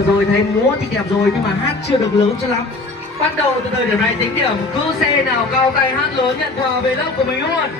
Vừa rồi thấy múa thì đẹp rồi nhưng mà hát chưa được lớn cho lắm. Bắt đầu từ thời điểm này tính điểm, cứ xe nào cao tay hát lớn nhận quà về lớp của mình luôn.